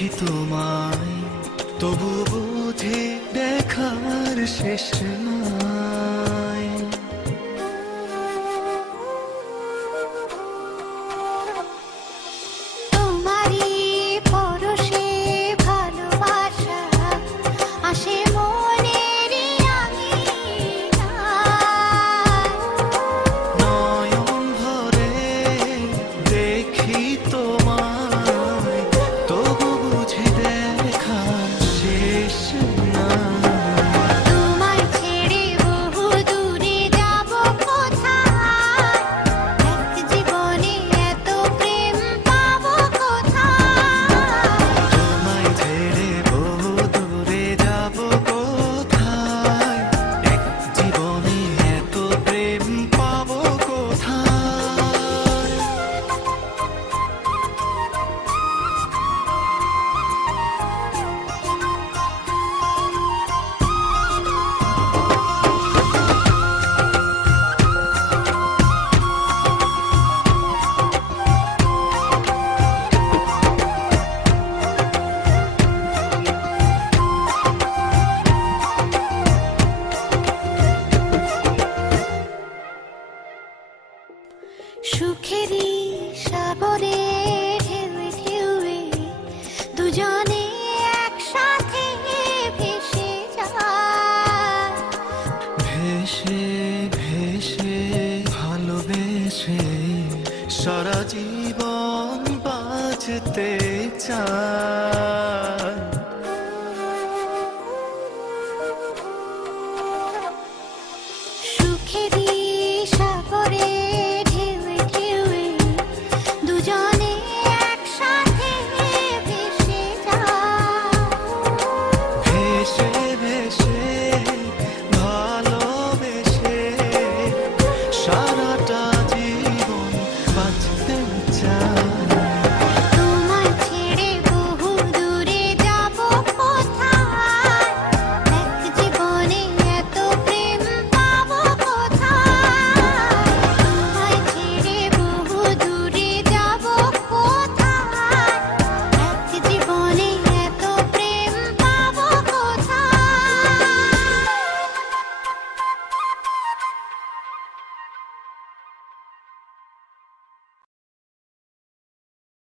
দেখি তোমায়, তবু বুঝি দেখার শেষ নাই। তোমারই পরশে ভালোবাসা আসে মনেরই আঙিনায়। নয়ন ভরে দেখি তোমায়, তবু বুঝি দেখার শেষ নাই। তোমায় ছেড়ে বহু দূরে যাব কোথায়, এক জীবনে এত প্রেম পাবো কোথায়। তোমায় ছেড়ে বহু দূরে যাব কোথায়, এক জীবনে এত প্রেম পাবো কোথায়। সুখেরই সাগরে ঢেউে ঢেউে দুজনে একসাথে ভেসে যায়। ভেসে ভেসে ভালোবেসে সারা জীবন বাঁচতে চাই।